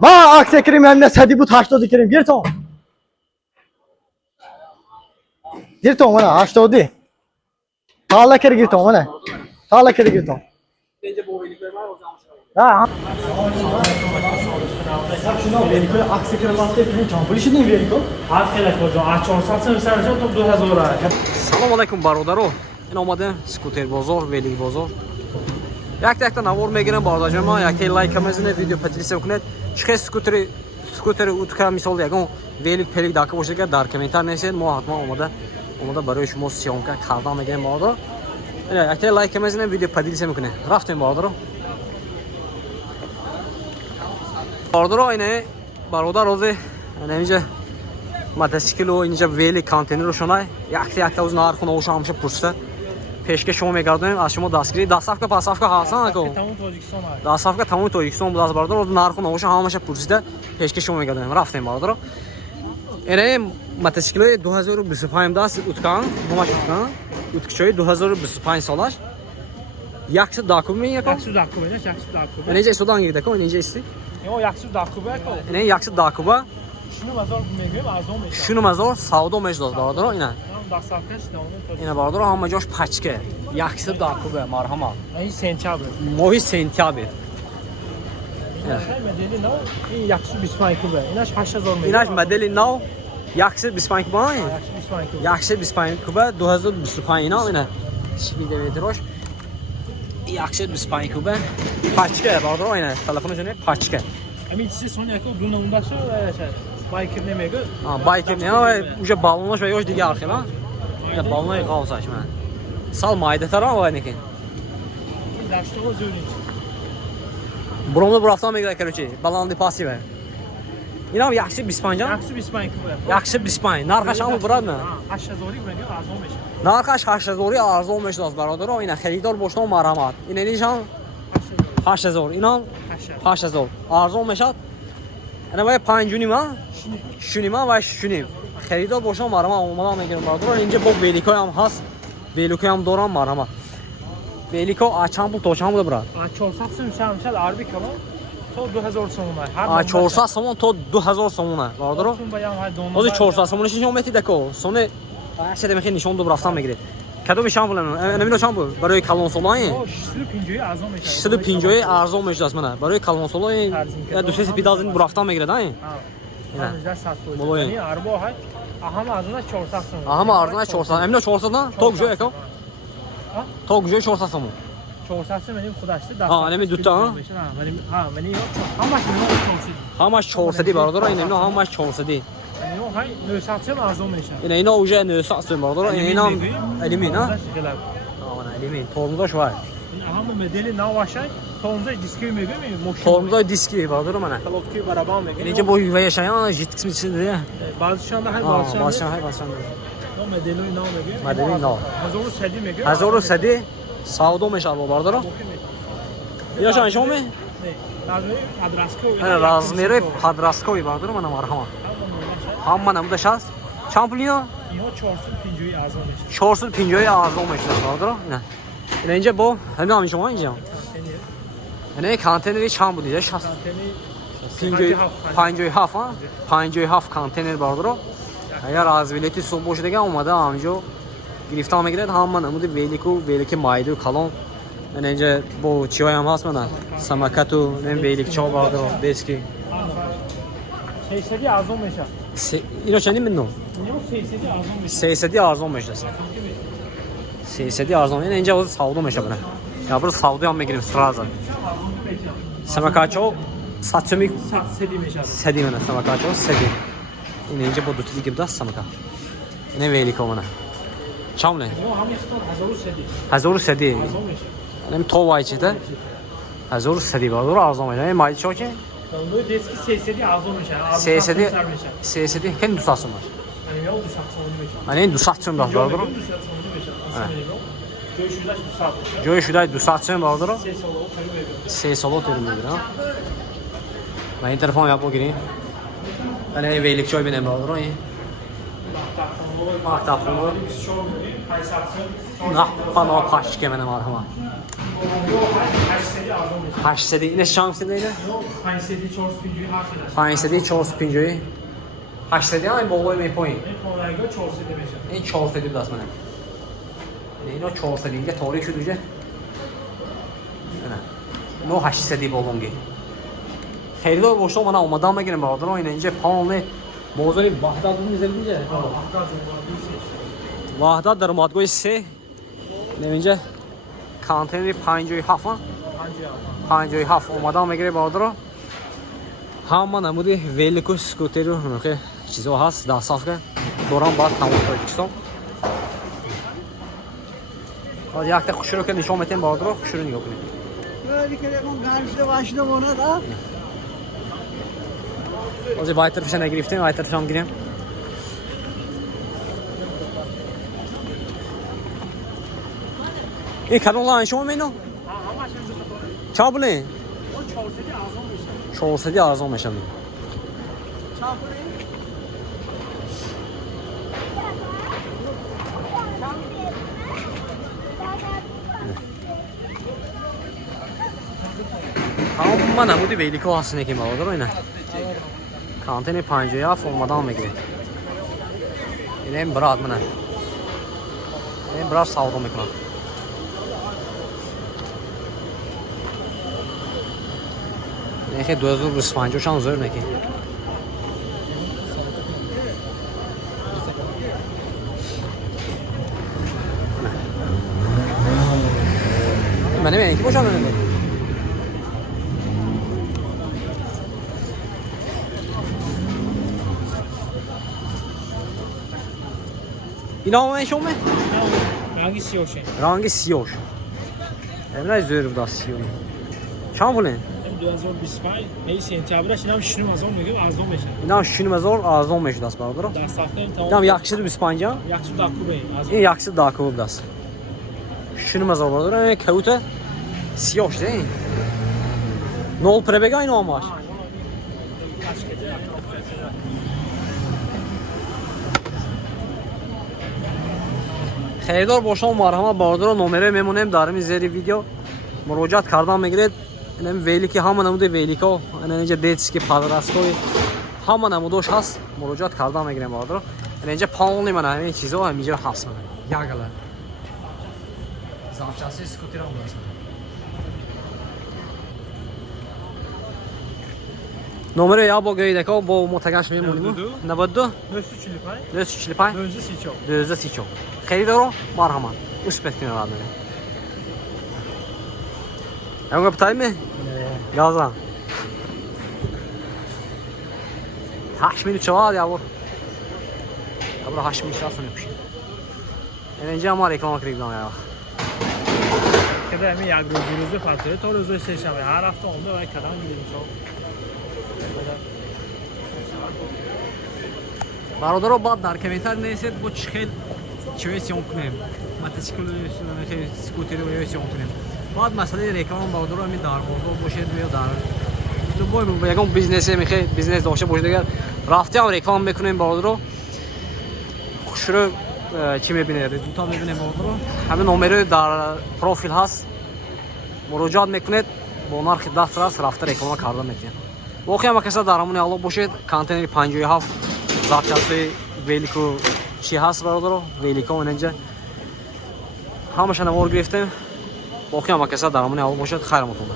ما عکس کریم من سدی بود 80 کریم گیر تو من 80 حالا کر گیر تو من حالا کر گیر تو ها شنو vehicle عکس کریم واسه تو چامپولی شدیم vehicle هر خیلی کجا A400 سرجان تو 2000 Салом алайкум бародаро. Ин омадем скутер бозор, велик бозор. Як-якта навор мегирам бародарҷома, якте лайк мезинед, видео подписка кунед. Чихе скутер утка мисол ягон велик пелик дака бошад, дар комментар нависед, мо ҳатман омада барои шумо сиёнка кардан мегирем бародаро. Якте лайк мезинед, видео подписка мекунед. Рафтем бародаро. Бародаро ине бародар розе инҷа мотоциклу инҷа вели контейнеру шунай якта уз нарху навуша ҳамеша пурсида пешка шумо мегардонем аз шумо дастгирӣ дастсафка пасафка ҳастан ако дастсафка тамоми тоҷикистон буд аз бародаро нарху навуша ҳамеша пурсида пешка шумо мегардонем рафтем бародаро ине мотоциклои 2025 даст уткан номаш уткан уткичои 2025 солаш 100 дакуби яко 100 дакуби не 100 дакуби ине истодан гирдако ине исти ё 100 дакуби ако ине 100 дакуба шунумазор мегӯем арзон мешавад шунумазор савдо мешавад бародаро ина дастсафкаш давомад ина бародаро ҳама ҷош пачка 100 дакуба марҳама ин сентябр моҳи сентябр модели нав ин 125 кубе инаш 8000 мегӯем инаш модели нав 125 куба 125 куба 2025 ина ина швидометрош 125 куба пачка бародаро ина телефонашон пачка амин чизи сони ако дуна ундашо байкер немегӯ байкер не уже баллонош ва ёш дигар хела ина баллонои ғавсаш ман сал майдатара вайнеки даштаҳо зӯрин буромда бурафтан мегира короче баланди пассиве инам 125 125 кубе 125 нархаш ҳам бурад на 8000 мегӯем арзон мешавад нархаш 8000 арзон мешавад бародаро ина харидор бошно марҳамат ина нишан 8000 инам 8000 арзон мешавад ана вай 5 шунима вай шуним харидор бошно марҳамат омадам мегирам бародаро инҷа бо великои ҳам ҳаст великои ҳам дорам марҳамат велико ачам пул то чам буда брат 400 сом шамшал арби кало то 2000 сом ҳар 400 сомон то 2000 сомон бародаро ози 400 сомон нишон мети дако соне ашаде мехи нишон до рафтан мегиред кадо мешам булан намино чам бул барои калон солои 650 арзон мешавад 650 арзон мешавад мана барои калон солои 250 бурафтан мегиред ай ина молои арбо ҳай аҳама арзона 400 сом аҳама арзона 400 амино 400 на ток ҷой ако ток ҷой 400 сомон 400 сом меним худашти даст нами дута мани ҳамаш 400 ҳамаш 400 бародаро ин амино ҳамаш 400 ҳай 900 сом арзон мешавад ина ино уже 900 сом бародаро ина алюмин а алюмин тормозош вай ҳама модели навашай тормозои диски мегӯем мошин тормозои диски бародаро мана колодки барабан мегӯем инҷа бо ваяшаян житкис чиде баъзишон ҳай баъзишон ҳай баъзишон моделои нав мегӯем модели нав 1100 мегӯем 1100 савдо мешавад бародаро иношон шоме размери подросткови бародаро мана марҳама ҳама намуда шаст чам пулино 450 арзон мешавад 450 арзон мешавад бародаро ина инҷа бо ҳамин шумо инҷа ина контейнери чам будида 57 контейнер бародаро агар аз вилети сух бошидага омада ҳамҷо гирифтан мегирад ҳама намуди велики майду калон ина инҷа бо чиҳоям ҳаст мана самакату нем великчо бародаро дески 300 арзон мешавад ино чанди минно 300 арзон мешавад 300 арзон ина инҷа оз савдо мешавад ябро савдо ҳам мегирем сразу самакачо 100 соми 100 мешавад 100 мана самакачо 100 ина инҷа бо дута дигир даст самака ина велико мана чам не 1100 нем то вайчита 1100 бародаро арзон мешавад майчо ки дески 300 арзон мешавад 300 кен 200 сом ани 200 сом бародаро ҷои шудаи 200 сом бародаро 3 солот терим мегирам ва ин телефон япо гирем ани великчой бинем бародаро ин мактаб хонро на пано пашке менам марҳама 800 اینش چند سیده اینه؟ 500 450 حرف نشه 500 450 800 هم بالای می پایین این پانرگاه 400 میشه این 400 دست منه اینا 400 اینجا تاریخ شد اوجه نه 800 بالونگی خیلی باشم من اومدم بگیرم برادر این اینجا پاونه موضوعی وحدت میذارم اینجا وحدت در مادگوی 3 اینجا کانتینر 57 57 اومدم بگیرم برادر همه نمودی ویلیکو سکوتر رو نمیخواه چیزا هست در صفحه دوران باید تمام تاکستان از یک تا خوش رو که نشان میتیم برادر رو خوش رو نگاه کنیم از وایتر فیشن نگرفتیم وایتر فیشن گیریم این کدوم لان شما مینو؟ چا بولین؟ 400 ارزان میشه همه نمودی ویلیکو هستونه که برادر اینه کانتین 57 اومدن میگیره این براد منه این براد سودا میکنه این 2025 شان زور نکی من نمیدونم کی باشم نمیدونم اینا همه شما رنگی سیاشه رنگی سیاش امروز زور بود سیاهی چند بولن 2025 ای سپتامبرش اینم 6000 میگه ارزان میشه اینا 6000 ارزان میشه دست برادر در صفحه تمام اینم 125 100 داکوبه از این 100 داکوب دست 6000 برادر کوت سیاش ده نول پربگا اینو هماش خیردار باشم مرحمت برادر نمره میمونیم در این زیر ویدیو مراجعت کردن میگیرید اینم ویلی که همه نموده ویلیکا اینجا دیتس که پادراسکوی همه نمودوش هست مراجعت کردن میگیریم برادر اینجا پاونی من همین چیزا همینجا هست من یاگلا زامچاسی اسکوتر هم هست نمره یا با گیدکا با متگاش میمونیم 92 245 234 خیردار مرحمت اسپت کنید بعد Evo pytajmy? Gaza. 8 minut çavad yavur. Yavur 8 minut şans yapmış. اینجا ما ریکلام کردیم یا. که همین یک روز فاصله تا روز سه شنبه هر هفته اونجا باید کدام گیریم شو. برادر بعد در کامنتار نویسید با چخیل چویسیون کنیم. ماتسیکل سکوتر ویسیون کنیم. بعد مسئله ریکلام برادر رو می دار موضوع باشه یا دار. تو باید یکم بیزنس میخوای بیزنس داشته باشه دیگه رفتیم ریکلام میکنیم برادر رو. خوش رو چی میبینه رزولت میبینه برادر همه نمره در پروفیل هست مراجعت میکنید با نرخ دسترس رفته ریکلام کردن میکنید واقعا ما کسا در همون حالا باشید کانتینر 57 زاکچاسی ویلیکو چی هست برادر ویلیکو اینجا همش نوار گرفتیم واقعا ما کسا در همون حالا باشید خیر متون